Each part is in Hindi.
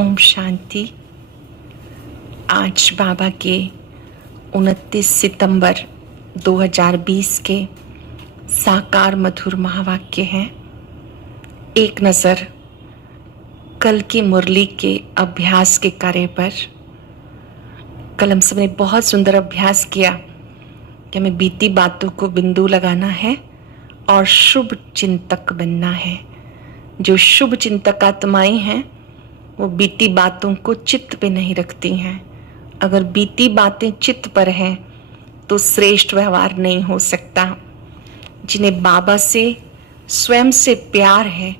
ओम शांति। आज बाबा के 29 सितंबर 2020 के साकार मधुर महावाक्य हैं। एक नज़र कल की मुरली के अभ्यास के कार्य पर। कल हम सबने बहुत सुंदर अभ्यास किया कि हमें बीती बातों को बिंदु लगाना है और शुभ चिंतक बनना है। जो शुभ चिंतक आत्माएं हैं वो बीती बातों को चित्त पे नहीं रखती हैं। अगर बीती बातें चित्त पर हैं तो श्रेष्ठ व्यवहार नहीं हो सकता। जिन्हें बाबा से स्वयं से प्यार है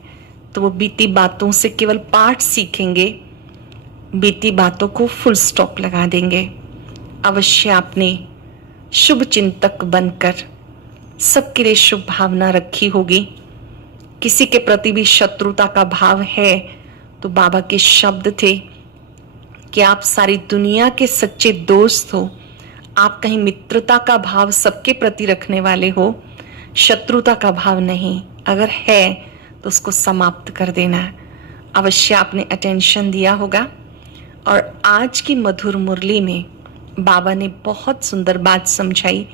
तो वो बीती बातों से केवल पाठ सीखेंगे, बीती बातों को फुल स्टॉप लगा देंगे। अवश्य आपने शुभ चिंतक बनकर सबके लिए शुभ भावना रखी होगी। किसी के प्रति भी शत्रुता का भाव है तो बाबा के शब्द थे कि आप सारी दुनिया के सच्चे दोस्त हो। आप कहीं मित्रता का भाव सबके प्रति रखने वाले हो, शत्रुता का भाव नहीं। अगर है तो उसको समाप्त कर देना। अवश्य आपने अटेंशन दिया होगा। और आज की मधुर मुरली में बाबा ने बहुत सुंदर बात समझाई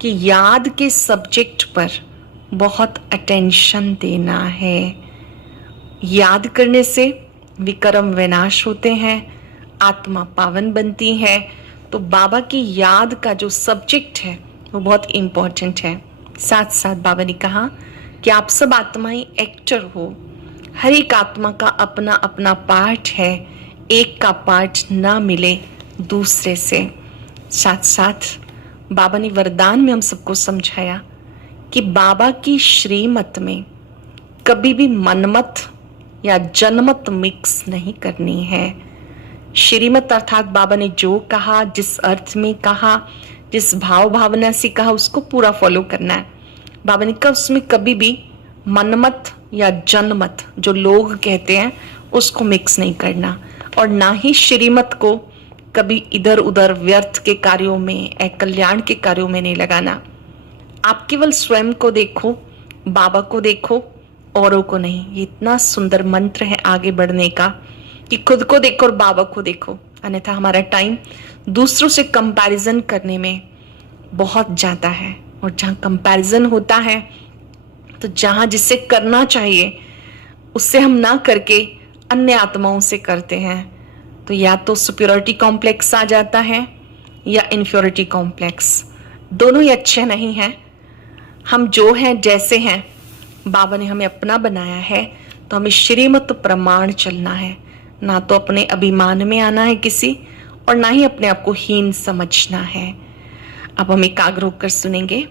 कि याद के सब्जेक्ट पर बहुत अटेंशन देना है। याद करने से विकर्म विनाश होते हैं, आत्मा पावन बनती है। तो बाबा की याद का जो सब्जेक्ट है वो बहुत इम्पोर्टेंट है। साथ साथ बाबा ने कहा कि आप सब आत्माएं एक्टर हो। हर एक आत्मा का अपना अपना पार्ट है, एक का पार्ट ना मिले दूसरे से। साथ साथ बाबा ने वरदान में हम सबको समझाया कि बाबा की श्रीमत में कभी भी मनमत या जनमत मिक्स नहीं करनी है। श्रीमत अर्थात बाबा ने जो कहा, जिस अर्थ में कहा, जिस भाव भावना से कहा, उसको पूरा फॉलो करना है। बाबा ने कहा उसमें कभी भी मनमत या जनमत जो लोग कहते हैं उसको मिक्स नहीं करना, और ना ही श्रीमत को कभी इधर उधर व्यर्थ के कार्यों में, कल्याण के कार्यों में नहीं लगाना। आप केवल स्वयं को देखो, बाबा को देखो, औरों को नहीं। ये इतना सुंदर मंत्र है आगे बढ़ने का कि खुद को देखो और बाबा को देखो। अन्यथा हमारा टाइम दूसरों से कंपैरिजन करने में बहुत जाता है, और जहाँ कंपैरिजन होता है तो जहाँ जिससे करना चाहिए उससे हम ना करके अन्य आत्माओं से करते हैं, तो या तो सुपीरियरिटी कॉम्प्लेक्स आ जाता है या इन्फ्योरिटी कॉम्प्लेक्स। दोनों ही अच्छे नहीं हैं। हम जो हैं, जैसे हैं, बाबा ने हमें अपना बनाया है तो हमें श्रीमत प्रमाण चलना है। ना तो अपने अभिमान में आना है किसी, और ना ही अपने आप को हीन समझना है। अब हम एकाग्र होकर सुनेंगे।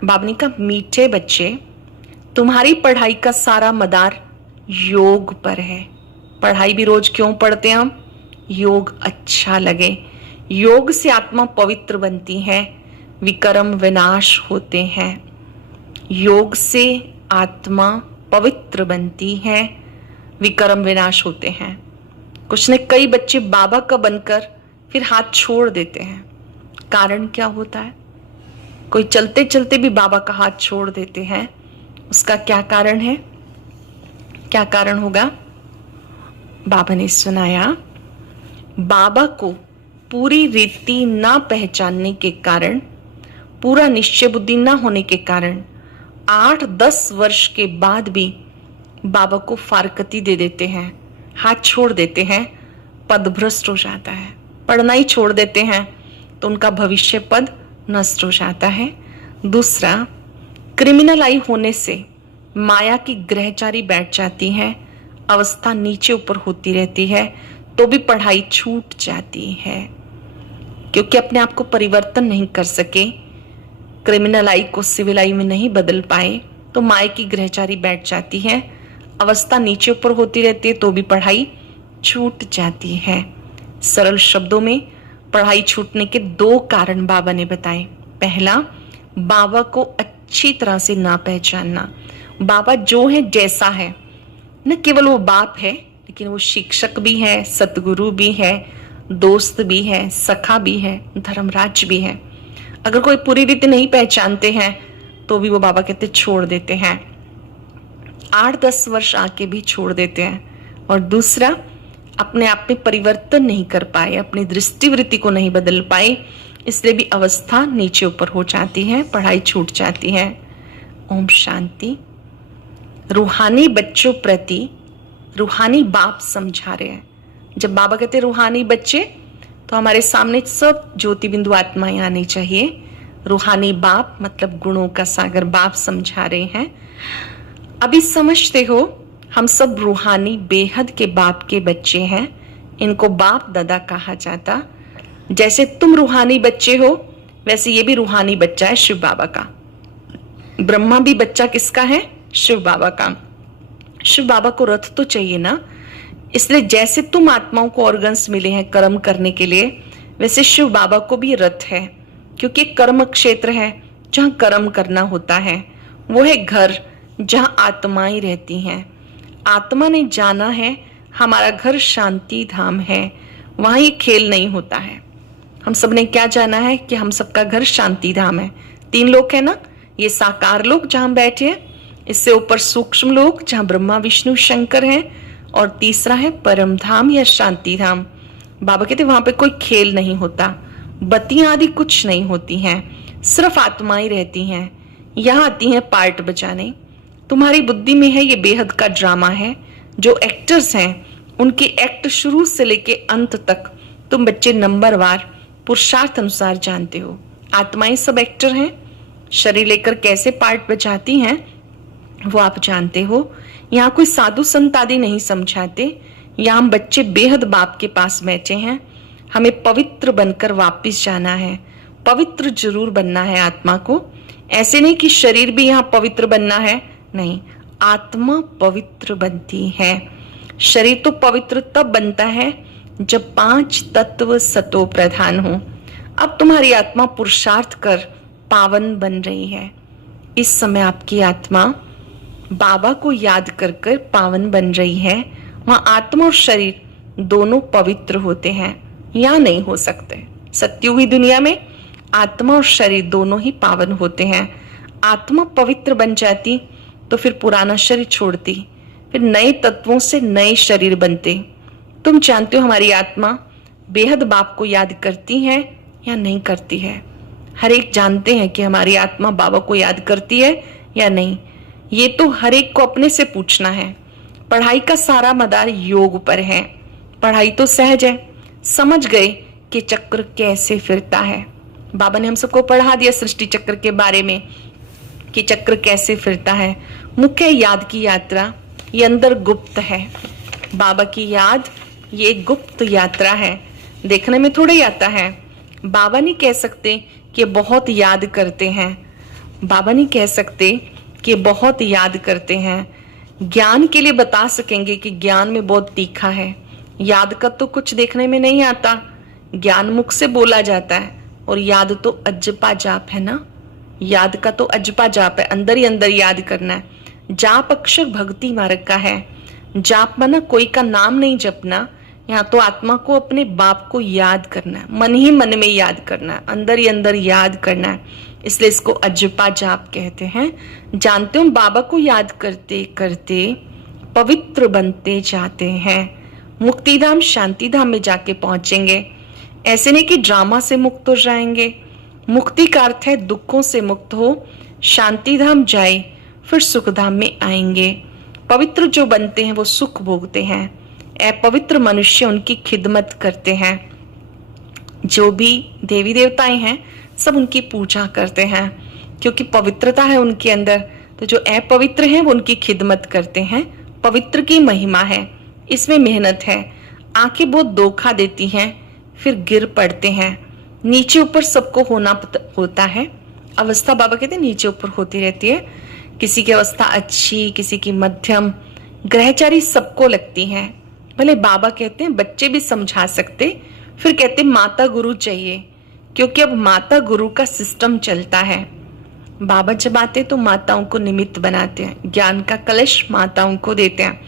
बाबा ने कहा, मीठे बच्चे, तुम्हारी पढ़ाई का सारा मदार योग पर है। पढ़ाई भी रोज क्यों पढ़ते हैं हम? योग अच्छा लगे। योग से आत्मा पवित्र बनती है, विकर्म विनाश होते हैं। योग से आत्मा पवित्र बनती है, विकर्म विनाश होते हैं। कुछ ने कई बच्चे बाबा का बनकर फिर हाथ छोड़ देते हैं। कारण क्या होता है? कोई चलते चलते भी बाबा का हाथ छोड़ देते हैं। उसका क्या कारण है? क्या कारण होगा? बाबा ने सुनाया, बाबा को पूरी रीति ना पहचानने के कारण, पूरा निश्चय बुद्धि ना होने के कारण 8-10 वर्ष के बाद भी बाबा को फारकती दे देते हैं, हाथ छोड़ देते हैं, पद भ्रष्ट हो जाता है। पढ़ना ही छोड़ देते हैं तो उनका भविष्य पद नष्ट हो जाता है। दूसरा, क्रिमिनल आई होने से माया की ग्रहचारी बैठ जाती है, अवस्था नीचे ऊपर होती रहती है, तो भी पढ़ाई छूट जाती है, क्योंकि अपने आप को परिवर्तन नहीं कर सके, क्रिमिनल आई को सिविल आई में नहीं बदल पाए, तो माया की ग्रहचारी बैठ जाती है, अवस्था नीचे ऊपर होती रहती है, तो भी पढ़ाई छूट जाती है। सरल शब्दों में पढ़ाई छूटने के 2 कारण बाबा ने बताए। पहला, बाबा को अच्छी तरह से ना पहचानना। बाबा जो है, जैसा है, न केवल वो बाप है, लेकिन वो शिक्षक भी है, सतगुरु भी है, दोस्त भी है, सखा भी है, धर्मराज भी है। अगर कोई पूरी रीति नहीं पहचानते हैं तो भी वो बाबा कहते छोड़ देते हैं। 8-10 वर्ष आके भी छोड़ देते हैं। और दूसरा, अपने आप में परिवर्तन नहीं कर पाए, अपनी दृष्टिवृत्ति को नहीं बदल पाए, इसलिए भी अवस्था नीचे ऊपर हो जाती है, पढ़ाई छूट जाती है। ओम शांति। रूहानी बच्चों प्रति रूहानी बाप समझा रहे हैं। जब बाबा कहते रूहानी बच्चे, तो हमारे सामने सब ज्योति बिंदु आत्माएं आनी चाहिए। रूहानी बाप मतलब गुणों का सागर बाप समझा रहे हैं। अभी समझते हो हम सब रूहानी बेहद के बाप के बच्चे हैं। इनको बाप दादा कहा जाता। जैसे तुम रूहानी बच्चे हो, वैसे ये भी रूहानी बच्चा है शिव बाबा का। ब्रह्मा भी बच्चा किसका है? शिव बाबा का। शिव बाबा को रथ तो चाहिए ना, इसलिए जैसे तुम आत्माओं को ऑर्गन्स मिले हैं कर्म करने के लिए, वैसे शिव बाबा को भी रथ है, क्योंकि कर्म क्षेत्र है जहां कर्म करना होता है। वो है घर जहां आत्माएं रहती हैं। आत्मा ने जाना है हमारा घर शांति धाम है, वहां ये खेल नहीं होता है। हम सब ने क्या जाना है कि हम सबका घर शांति धाम है। 3 लोक है ना, ये साकार लोक जहां बैठे हैं, इससे ऊपर सूक्ष्म लोक जहां ब्रह्मा विष्णु शंकर हैं, और तीसरा है परम धाम या शांति धाम। बाबा कहते वहां पे कोई खेल नहीं होता, बत्तियां आदि कुछ नहीं होती हैं, सिर्फ आत्माएं रहती हैं। यहाँ आती हैं पार्ट बजाने। तुम्हारी बुद्धि में है ये बेहद का ड्रामा है। जो एक्टर्स हैं उनके एक्ट शुरू से लेके अंत तक तुम बच्चे नंबरवार पुरुषार्थ अनुसार जानते हो। आत्माएं सब एक्टर हैं, शरीर लेकर कैसे पार्ट बजाती हैं वो आप जानते हो। यहाँ कोई साधु संत आदि नहीं समझाते। यहाँ हम बच्चे बेहद बाप के पास बैठे हैं। हमें पवित्र बनकर वापस जाना है। पवित्र जरूर बनना है आत्मा को। ऐसे नहीं कि शरीर भी यहाँ पवित्र बनना है, नहीं, आत्मा पवित्र बनती है। शरीर तो पवित्र तब बनता है जब 5 तत्व सतो प्रधान हो। अब तुम्हारी आत्मा पुरुषार्थ कर पावन बन रही है। इस समय आपकी आत्मा बाबा को याद कर कर पावन बन रही है। वहां आत्मा और शरीर दोनों पवित्र होते हैं, या नहीं हो सकते। सत्युगी दुनिया में आत्मा और शरीर दोनों ही पावन होते हैं। आत्मा पवित्र बन जाती तो फिर पुराना शरीर छोड़ती, फिर नए तत्वों से नए शरीर बनते। तुम जानते हो हमारी आत्मा बेहद बाप को याद करती है या नहीं करती है। हर एक जानते हैं कि हमारी आत्मा बाबा को याद करती है या नहीं। ये तो हर एक को अपने से पूछना है। पढ़ाई का सारा मदार योग पर है। पढ़ाई तो सहज है, समझ गए कि चक्र कैसे फिरता है। बाबा ने हम सबको पढ़ा दिया सृष्टि चक्र के बारे में कि चक्र कैसे फिरता है। मुख्य याद की यात्रा ये अंदर गुप्त है। बाबा की याद ये गुप्त यात्रा है, देखने में थोड़े ही आता है। बाबा नहीं कह सकते कि बहुत याद करते हैं। बाबा नहीं कह सकते कि बहुत याद करते हैं। ज्ञान के लिए बता सकेंगे कि ज्ञान में बहुत तीखा है। याद का तो कुछ देखने में नहीं आता। ज्ञान मुख से बोला जाता है, और याद तो अजपा जाप है ना। याद का तो अजपा जाप है, अंदर ही अंदर याद करना है। जाप अक्षर भक्ति मार्ग का है। जाप माना कोई का नाम नहीं जपना। यहाँ तो आत्मा को अपने बाप को याद करना है, मन ही मन में याद करना है, अंदर ही अंदर याद करना है। इसलिए इसको अजपा जाप कहते हैं। जानते हो बाबा को याद करते करते पवित्र बनते जाते हैं। मुक्तिधाम शांतिधाम में जाके पहुंचेंगे। ऐसे नहीं कि ड्रामा से मुक्त हो जाएंगे। मुक्ति का अर्थ है दुखों से मुक्त हो, शांतिधाम जाए, फिर सुखधाम में आएंगे। पवित्र जो बनते हैं वो सुख भोगते हैं। अपवित्र मनुष्य उनकी खिदमत करते हैं। जो भी देवी देवताएं हैं सब उनकी पूजा करते हैं, क्योंकि पवित्रता है उनके अंदर। तो जो अपवित्र हैं वो उनकी खिदमत करते हैं। पवित्र की महिमा है, इसमें मेहनत है। आंखें बहुत धोखा देती हैं, फिर गिर पड़ते हैं। नीचे ऊपर सबको होना होता है। अवस्था बाबा कहते हैं नीचे ऊपर होती रहती है। किसी की अवस्था अच्छी, किसी की मध्यम, ग्रहचारी सबको लगती है। भले बाबा कहते हैं बच्चे भी समझा सकते, फिर कहते माता गुरु चाहिए, क्योंकि अब माता गुरु का सिस्टम चलता है। बाबा जब आते तो माताओं को निमित्त बनाते हैं, ज्ञान का कलश माताओं को देते हैं।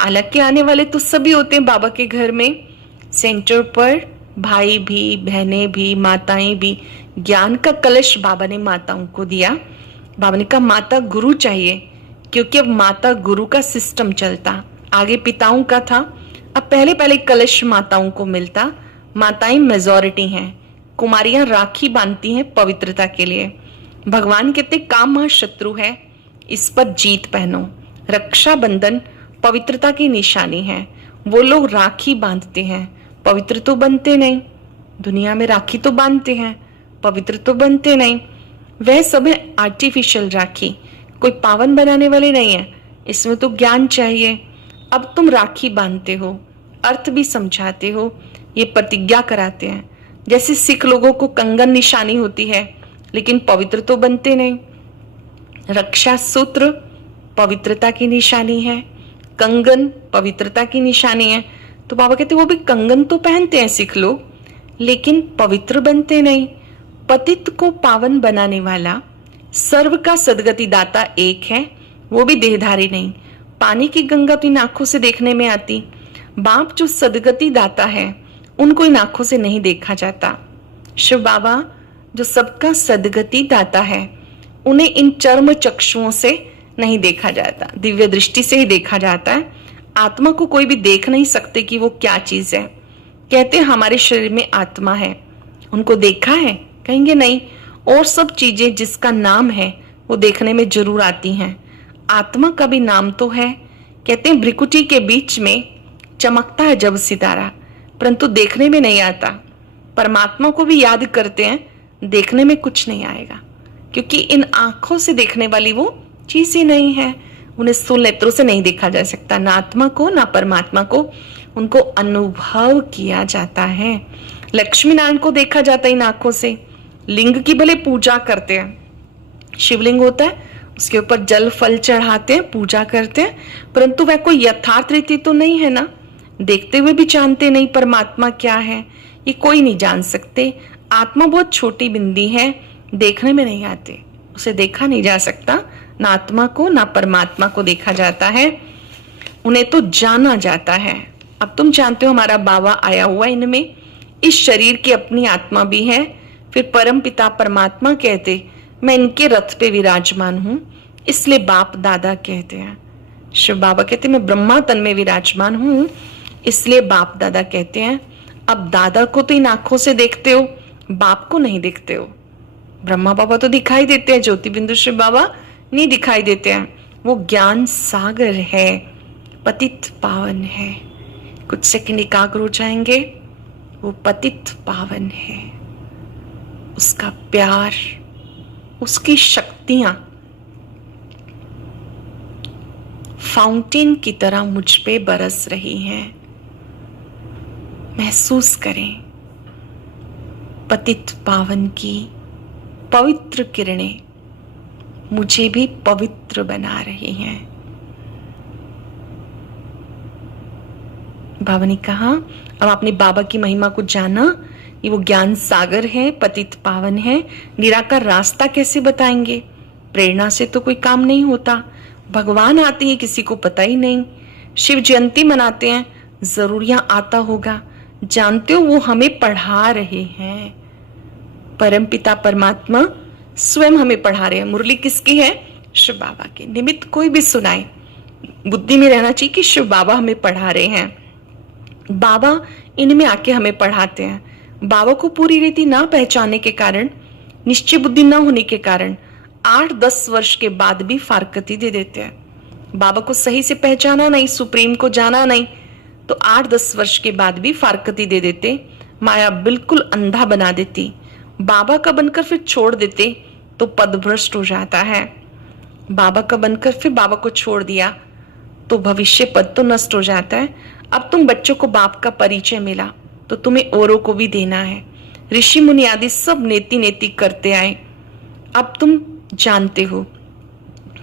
हालांकि आने वाले तो सभी होते हैं बाबा के घर में। सेंटर पर भाई भी, बहनें भी, माताएं भी। ज्ञान का कलश बाबा ने माताओं को दिया। बाबा ने कहा माता गुरु चाहिए, क्योंकि अब माता गुरु का सिस्टम चलता। आगे पिताओं का था, अब पहले पहले कलश माताओं को मिलता, माताएं मेजॉरिटी हैं, कुमारियां राखी बांधती हैं पवित्रता के लिए। भगवान कहते काम महाशत्रु है, इस पर जीत पहनो। रक्षाबंधन पवित्रता की निशानी है। वो लोग राखी बांधते हैं, पवित्र तो बनते नहीं। दुनिया में राखी तो बांधते हैं, पवित्र तो बनते नहीं। वह सब है आर्टिफिशियल राखी, कोई पावन बनाने वाले नहीं है। इसमें तो ज्ञान चाहिए। अब तुम राखी बांधते हो, अर्थ भी समझाते हो, ये प्रतिज्ञा कराते हैं। जैसे सिख लोगों को कंगन निशानी होती है, लेकिन पवित्र तो बनते नहीं। रक्षा सूत्र पवित्रता की निशानी है, कंगन पवित्रता की निशानी है। तो बाबा कहते वो भी कंगन तो पहनते हैं सिख लोग, लेकिन पवित्र बनते नहीं। पतित को पावन बनाने वाला सर्व का सदगति दाता एक है, वो भी देहधारी नहीं। पानी की गंगा तो इन आंखों से देखने में आती, बाप जो सदगति दाता है उनको इन आंखों से नहीं देखा जाता। शिव बाबा जो सबका सदगति दाता है, उन्हें इन चर्म चक्षुओं से नहीं देखा जाता, दिव्य दृष्टि से ही देखा जाता है। आत्मा को कोई भी देख नहीं सकते कि वो क्या चीज है। कहते हैं हमारे शरीर में आत्मा है, उनको देखा है? कहेंगे नहीं। और सब चीजें जिसका नाम है वो देखने में जरूर आती हैं, आत्मा का भी नाम तो है। कहते हैं भ्रिकुटी के बीच में चमकता है जब सितारा, परंतु देखने में नहीं आता। परमात्मा को भी याद करते हैं, देखने में कुछ नहीं आएगा, क्योंकि इन आंखों से देखने वाली वो चीज ही नहीं है। उन्हें स्थूल नेत्रों से नहीं देखा जा सकता, ना आत्मा को ना परमात्मा को। उनको अनुभव किया जाता है। लक्ष्मी नारायण को देखा जाता है इन आंखों से। लिंग की भले पूजा करते हैं, शिवलिंग होता है, उसके ऊपर जल फल चढ़ाते हैं, पूजा करते हैं, परंतु वह कोई यथार्थ रीति तो नहीं है ना। देखते हुए भी जानते नहीं परमात्मा क्या है, ये कोई नहीं जान सकते। आत्मा बहुत छोटी बिंदी है, देखने में नहीं आते, उसे देखा नहीं जा सकता। ना आत्मा को ना परमात्मा को देखा जाता है, उन्हें तो जाना जाता है। अब तुम जानते हो हमारा बाबा आया हुआ इनमें, इस शरीर की अपनी आत्मा भी है। फिर परम पिता परमात्मा कहते मैं इनके रथ पे विराजमान हूं, इसलिए बाप दादा कहते हैं। शिव बाबा कहते मैं ब्रह्मा तन में विराजमान हूं, इसलिए बाप दादा कहते हैं। अब दादा को तो इन आंखों से देखते हो, बाप को नहीं देखते हो। ब्रह्मा बाबा तो दिखाई देते हैं, ज्योति बिंदु शिव बाबा नहीं दिखाई देते हैं। वो ज्ञान सागर है, पतित पावन है। कुछ सेकंड एकाग्र हो जाएंगे। वो पतित पावन है, उसका प्यार, उसकी शक्तियां फाउंटेन की तरह मुझ पे बरस रही हैं। महसूस करें पतित पावन की पवित्र किरणें मुझे भी पवित्र बना रही हैं। बाबा ने कहा अब आपने बाबा की महिमा को जाना, ये वो ज्ञान सागर है, पतित पावन है। निराकार रास्ता कैसे बताएंगे? प्रेरणा से तो कोई काम नहीं होता। भगवान आते हैं किसी को पता ही नहीं। शिव जयंती मनाते हैं, जरूर यहाँ आता होगा। जानते हो वो हमें पढ़ा रहे हैं, परम पिता परमात्मा स्वयं हमें पढ़ा रहे हैं। मुरली किसकी है? शिव बाबा की। निमित्त कोई भी सुनाए, बुद्धि में रहना चाहिए कि शिव बाबा हमें पढ़ा रहे हैं। बाबा इनमें आके हमें पढ़ाते हैं। बाबा को पूरी रीति ना पहचानने के कारण, निश्चय बुद्धि ना होने के कारण 8-10 वर्ष के बाद भी फारकती दे देते हैं। बाबा को सही से पहचाना नहीं, सुप्रीम को जाना नहीं, तो 8-10 वर्ष के बाद भी फारकती दे देते। माया बिल्कुल अंधा बना देती। बाबा का बनकर फिर छोड़ देते तो पदभ्रष्ट हो जाता है। बाबा का बनकर फिर बाबा को छोड़ दिया तो भविष्य पद तो नष्ट हो जाता है। अब तुम बच्चों को बाप का परिचय मिला तो तुम्हें औरों को भी देना है। ऋषि मुनि आदि सब नेति नेति करते आए, अब तुम जानते हो।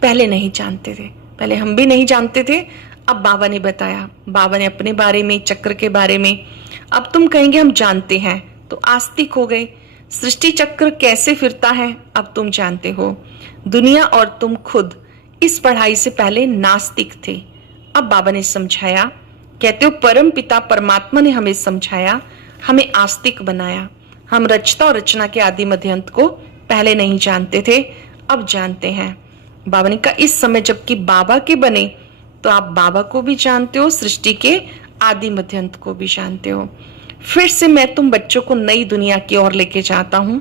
पहले नहीं जानते थे, पहले हम भी नहीं जानते थे, अब बाबा ने बताया। बाबा ने अपने बारे में, चक्र के बारे में। अब तुम कहेंगे हम जानते हैं, तो आस्तिक हो गए। सृष्टि चक्र कैसे फिरता है अब तुम जानते हो। दुनिया और तुम खुद इस पढ़ाई से पहले नास्तिक थे, अब बाबा ने समझाया। कहते हो परम पिता परमात्मा ने हमें समझाया, हमें आस्तिक बनाया। हम रचता और रचना के आदि मध्य अंत को पहले नहीं जानते थे, अब जानते हैं। बाबा ने कहा इस समय जबकि बाबा के बने तो आप बाबा को भी जानते हो, सृष्टि के आदि मध्य अंत को भी जानते हो। फिर से मैं तुम बच्चों को नई दुनिया की ओर लेके जाता हूं।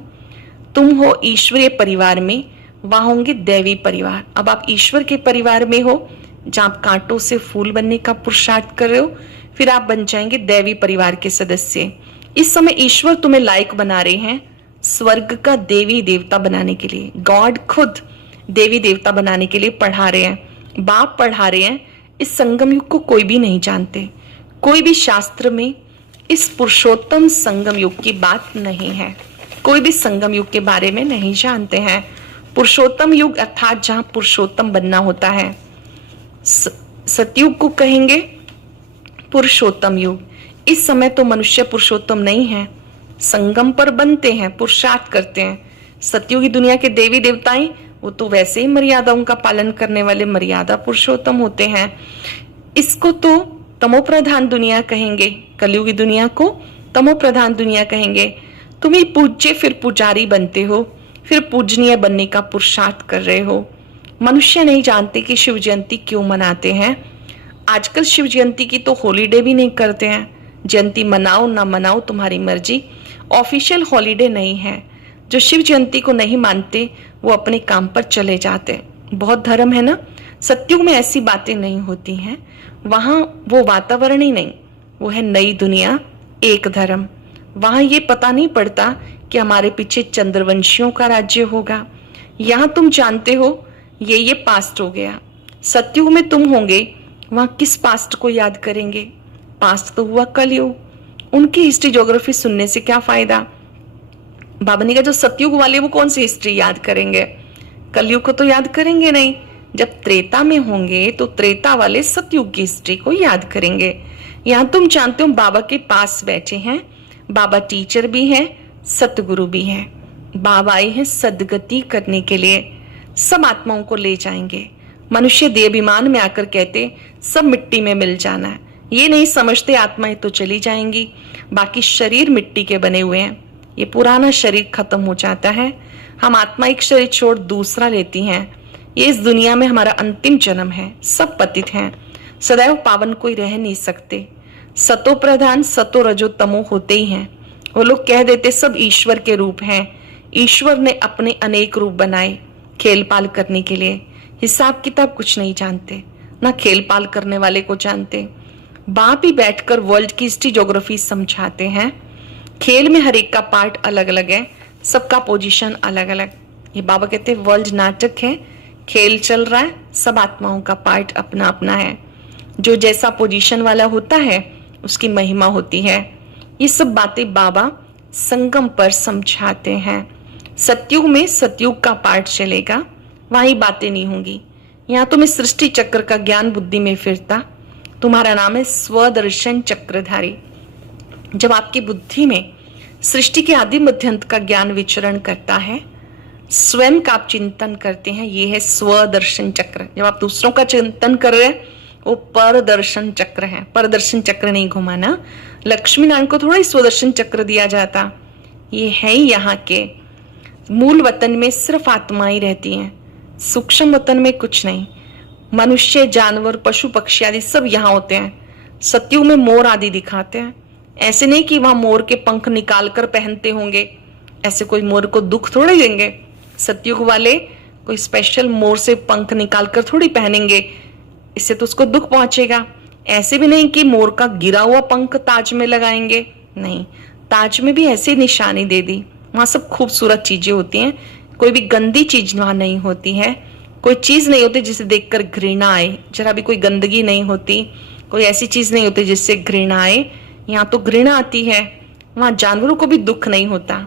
तुम हो ईश्वरीय परिवार में, वहां होंगे दैवी परिवार। अब आप ईश्वर के परिवार में हो, जहां आप कांटों से फूल बनने का पुरुषार्थ कर रहे हो, फिर आप बन जाएंगे दैवी परिवार के सदस्य। इस समय ईश्वर तुम्हें लायक बना रहे हैं स्वर्ग का देवी देवता बनाने के लिए। गॉड खुद देवी देवता बनाने के लिए पढ़ा रहे हैं, बाप पढ़ा रहे हैं। इस संगम युग को कोई भी नहीं जानते, कोई भी शास्त्र में इस पुरुषोत्तम संगम युग की बात नहीं है, कोई भी संगम युग के बारे में नहीं जानते हैं। पुरुषोत्तम युग अर्थात जहां पुरुषोत्तम बनना होता है। सतयुग को कहेंगे पुरुषोत्तम युग। इस समय तो मनुष्य पुरुषोत्तम नहीं है, संगम पर बनते हैं, पुरुषार्थ करते हैं। सतयुगी दुनिया के देवी देवताएं वो तो वैसे ही मर्यादाओं का पालन करने वाले मर्यादा पुरुषोत्तम होते हैं। इसको तो तमोप्रधान दुनिया कहेंगे, कलयुगी दुनिया को तमोप्रधान दुनिया कहेंगे। तुम ही पूज्य फिर पुजारी बनते हो, फिर पूजनीय बनने का पुरुषार्थ कर रहे हो। मनुष्य नहीं जानते कि शिव जयंती क्यों मनाते हैं। आजकल शिव जयंती की तो हॉलीडे भी नहीं करते हैं। जयंती मनाओ ना मनाओ तुम्हारी मर्जी, ऑफिशियल हॉलीडे नहीं है। जो शिव जयंती को नहीं मानते वो अपने काम पर चले जाते। बहुत धर्म है ना। सतयुग में ऐसी बातें नहीं होती हैं, वहां वो वातावरण ही नहीं, वो है नई दुनिया, एक धर्म। वहां ये पता नहीं पड़ता कि हमारे पीछे चंद्रवंशियों का राज्य होगा। यहाँ तुम जानते हो ये पास्ट हो गया। सतयुग में तुम होंगे, वहां किस पास्ट को याद करेंगे? पास्ट तो हुआ कलयुग, उनकी हिस्ट्री ज्योग्राफी सुनने से क्या फायदा। बाबा ने कहा जो सतयुग वाले वो कौन सी हिस्ट्री याद करेंगे, कलयुग को तो याद करेंगे नहीं। जब त्रेता में होंगे तो त्रेता वाले सतयुग की हिस्ट्री को याद करेंगे। यहाँ तुम जानते हो बाबा के पास बैठे हैं, बाबा टीचर भी है, सतगुरु भी है। बाबा आए हैं सदगति करने के लिए, सब आत्माओं को ले जाएंगे। मनुष्य देहाभिमान में आकर कहते सब मिट्टी में मिल जाना है, ये नहीं समझते आत्माएं तो चली जाएंगी, बाकी शरीर मिट्टी के बने हुए हैं। ये पुराना शरीर खत्म हो जाता है, हम आत्मा एक शरीर छोड़ दूसरा लेती हैं। ये इस दुनिया में हमारा अंतिम जन्म है। सब पतित हैं, सदैव पावन कोई रह नहीं सकते। सतो प्रधान सतो रजो तमो होते ही हैं। वो लोग कह देते सब ईश्वर के रूप हैं। ईश्वर ने अपने अनेक रूप बनाए खेल पाल करने के लिए। हिसाब किताब कुछ नहीं जानते, ना खेल पाल करने वाले को जानते। बाप ही बैठकर वर्ल्ड की हिस्ट्री ज्योग्राफी समझाते हैं। खेल में हर एक का पार्ट अलग अलग है, सबका पोजीशन अलग अलग। ये बाबा कहते हैं वर्ल्ड नाटक है, खेल चल रहा है, सब आत्माओं का पार्ट अपना अपना है। जो जैसा पोजीशन वाला होता है उसकी महिमा होती है। ये सब बातें बाबा संगम पर समझाते हैं। सतयुग में सतयुग का पार्ट चलेगा, वहीं बातें नहीं होंगी। यहाँ तुम्हें सृष्टि चक्र का ज्ञान बुद्धि में फिरता। तुम्हारा नाम है स्वदर्शन चक्रधारी। जब आपकी बुद्धि में सृष्टि के आदि मध्यंत का ज्ञान विचरण करता है, स्वयं का आप चिंतन करते हैं, ये है स्वदर्शन चक्र। जब आप दूसरों का चिंतन कर रहे हैं वो परदर्शन चक्र है। परदर्शन चक्र नहीं घुमाना। लक्ष्मी नारायण को थोड़ा ही स्वदर्शन चक्र दिया जाता। ये है ही यहाँ के मूल वतन में सिर्फ आत्माएं रहती हैं, सूक्ष्म वतन में कुछ नहीं। मनुष्य जानवर पशु पक्षी आदि सब यहाँ होते हैं। सतयुग में मोर आदि दिखाते हैं। ऐसे नहीं कि वहां मोर के पंख निकाल कर पहनते होंगे, ऐसे कोई मोर को दुख थोड़े देंगे। सतयुग वाले कोई स्पेशल मोर से पंख निकाल कर थोड़ी पहनेंगे, इससे तो उसको दुख पहुंचेगा। ऐसे भी नहीं कि मोर का गिरा हुआ पंख ताज में लगाएंगे, नहीं। ताज में भी ऐसे निशानी दे दी। वहां सब खूबसूरत चीजें होती हैं, कोई भी गंदी चीज वहां नहीं होती है। कोई चीज नहीं होती जिसे देखकर घृणा आए, जरा भी कोई गंदगी नहीं होती, कोई ऐसी चीज नहीं होती जिससे घृणा आए। यहाँ तो घृणा आती है। वहां जानवरों को भी दुख नहीं होता।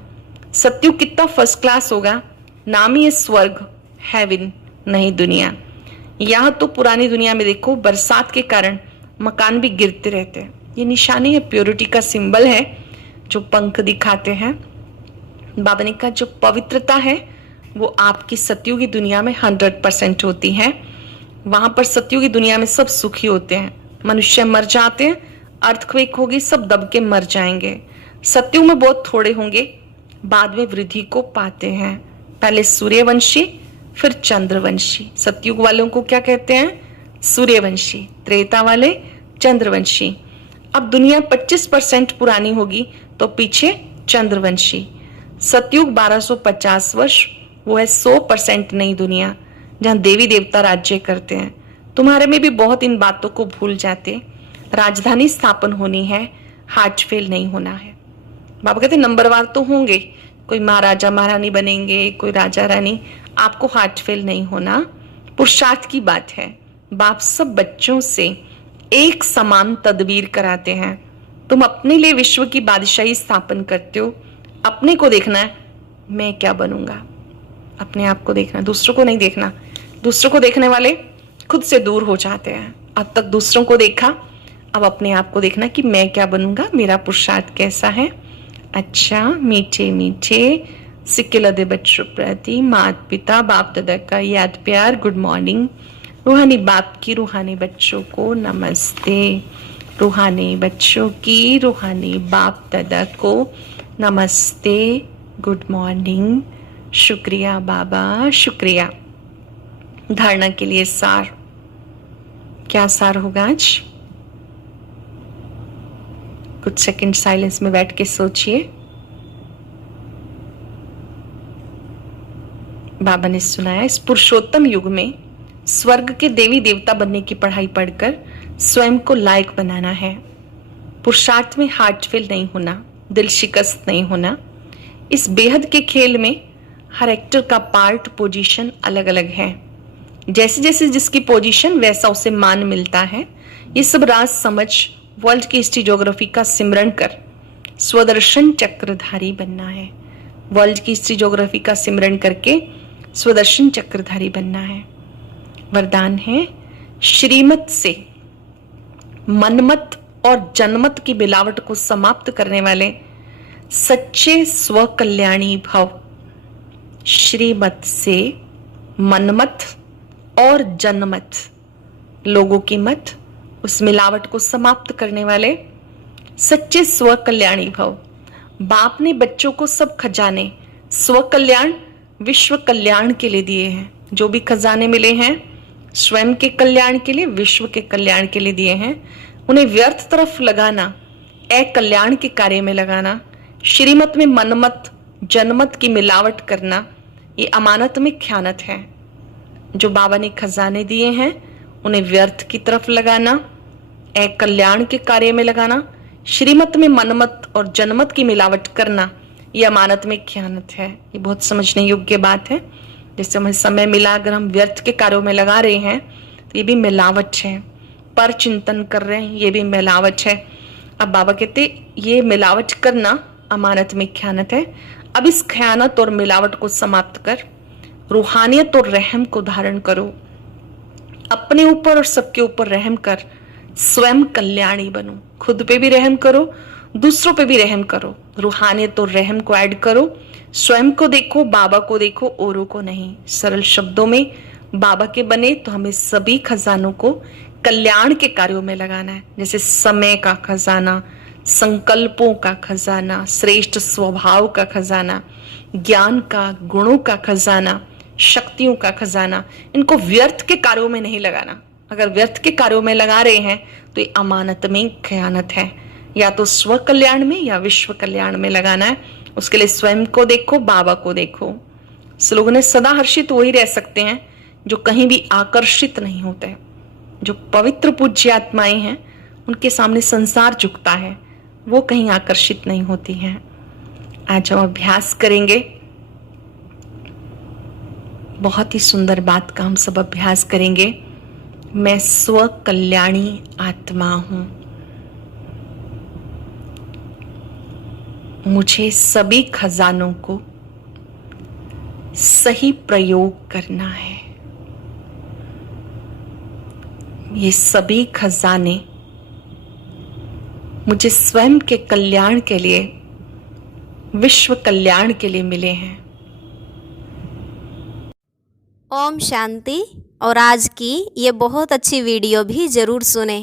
सतयुग कितना फर्स्ट क्लास होगा। नाम ही है स्वर्ग, हेवन, नहीं दुनिया। यहाँ तो पुरानी दुनिया में देखो बरसात के कारण मकान भी गिरते रहते हैं। ये निशानी है, प्योरिटी का सिंबल है, जो पंख दिखाते हैं। बाबा ने कहा जो पवित्रता है वो आपकी सतयुगी दुनिया में 100% होती है। वहां पर सतयुगी दुनिया में सब सुखी होते हैं। मनुष्य मर जाते हैं, अर्थक्वेक होगी, सब दब के मर जाएंगे। सतयुग में बहुत थोड़े होंगे, बाद में वृद्धि को पाते हैं। पहले सूर्यवंशी फिर चंद्रवंशी। सतयुग वालों को क्या कहते हैं? सूर्यवंशी। त्रेता वाले चंद्रवंशी। अब दुनिया 25% पुरानी होगी तो पीछे चंद्रवंशी। सतयुग 1250 वर्ष, वो है 100% नई दुनिया जहां देवी देवता राज्य करते हैं। तुम्हारे में भी बहुत इन बातों को भूल जाते। राजधानी स्थापन होनी है, हार्ट फेल नहीं होना है। बाबा कहते नंबरवार तो होंगे, कोई महाराजा महारानी बनेंगे, कोई राजा रानी, आपको हार्ट फेल नहीं होना। पुरुषार्थ की बात है। बाप सब बच्चों से एक समान तदबीर कराते हैं। तुम अपने लिए विश्व की बादशाही स्थापन करते हो। अपने को देखना है, मैं क्या बनूंगा। अपने आप को देखना, दूसरों को नहीं देखना। दूसरों को देखने वाले खुद से दूर हो जाते हैं। अब तक दूसरों को देखा, अब अपने आप को देखना कि मैं क्या बनूंगा, मेरा पुरुषार्थ कैसा है। अच्छा, मीठे मीठे सिक्के लदे बच्चों प्रति माता पिता बाप दादा का याद प्यार, गुड मॉर्निंग। रूहानी बाप की रूहानी बच्चों को नमस्ते। रूहानी बच्चों की रूहानी बाप दादा को नमस्ते, गुड मॉर्निंग। शुक्रिया बाबा, शुक्रिया। धारणा के लिए सार, क्या सार होगा आज? कुछ सेकंड साइलेंस में बैठ के सोचिए। बाबा ने सुनाया, इस पुरुषोत्तम युग में स्वर्ग के देवी देवता बनने की पढ़ाई पढ़कर स्वयं को लायक बनाना है। पुरुषार्थ में हार्ट फेल नहीं होना, दिल शिकस्त नहीं होना। इस बेहद के खेल में हर एक्टर का पार्ट पोजीशन अलग अलग है। जैसे जैसे जिसकी पोजीशन वैसा उसे मान मिलता है। ये सब राज समझ वर्ल्ड की हिस्ट्री ज्योग्राफी का सिमरण कर स्वदर्शन चक्रधारी बनना है। वर्ल्ड की हिस्ट्री ज्योग्राफी का सिमरण करके स्वदर्शन चक्रधारी बनना है। वरदान है, श्रीमत से मनमत और जनमत की मिलावट को समाप्त करने वाले सच्चे स्व कल्याणी भव। श्रीमत से मनमत और जनमत, लोगों की मत, उस मिलावट को समाप्त करने वाले सच्चे स्व कल्याणी भव। बाप ने बच्चों को सब खजाने स्व कल्याण विश्व कल्याण के लिए दिए हैं। जो भी खजाने मिले हैं स्वयं के कल्याण के लिए, विश्व के कल्याण के लिए दिए हैं। उन्हें व्यर्थ तरफ लगाना, कल्याण के कार्य में लगाना, श्रीमत में मनमत जनमत की मिलावट करना, ये अमानत में ख्यानत है। जो बाबा ने खजाने दिए हैं उन्हें व्यर्थ की तरफ लगाना, कल्याण के कार्य में लगाना, श्रीमत में मनमत और जनमत की मिलावट करना, ये अमानत में ख्यानत है। ये बहुत समझने योग्य बात है। जैसे हमें समय मिला, अगर हम व्यर्थ के कार्यों में लगा रहे हैं तो ये भी मिलावट है। पर चिंतन कर रहे हैं, ये भी मिलावट है। अब बाबा कहते ये मिलावट करना अमानत में ख्यानत है। अब इस ख्यानत और मिलावट को समाप्त कर रूहानियत और रहम को धारण करो। अपने ऊपर और सबके ऊपर रहम कर स्वयं कल्याणी बनो। खुद पे भी रहम करो, दूसरों पे भी रहम करो। रूहानियत और रहम को ऐड करो। स्वयं को देखो, बाबा को देखो, औरों को नहीं। सरल शब्दों में बाबा के बने तो हमें सभी खजानों को कल्याण के कार्यों में लगाना है। जैसे समय का खजाना, संकल्पों का खजाना, श्रेष्ठ स्वभाव का खजाना, ज्ञान का, गुणों का खजाना, शक्तियों का खजाना। इनको व्यर्थ के कार्यों में नहीं लगाना। अगर व्यर्थ के कार्यों में लगा रहे हैं तो ये अमानत में खयानत है। या तो स्व कल्याण में या विश्व कल्याण में लगाना है। उसके लिए स्वयं को देखो, बाबा को देखो। लोगों ने सदा हर्षित वही रह सकते हैं जो कहीं भी आकर्षित नहीं होते। जो पवित्र पूज्य आत्माएं हैं उनके सामने संसार झुकता है, वो कहीं आकर्षित नहीं होती हैं। आज हम अभ्यास करेंगे। बहुत ही सुंदर बात का हम सब अभ्यास करेंगे। मैं स्व कल्याणी आत्मा हूं। मुझे सभी खजानों को सही प्रयोग करना है। ये सभी खजाने मुझे स्वयं के कल्याण के लिए, विश्व कल्याण के लिए मिले हैं। ओम शांति। और आज की ये बहुत अच्छी वीडियो भी ज़रूर सुने।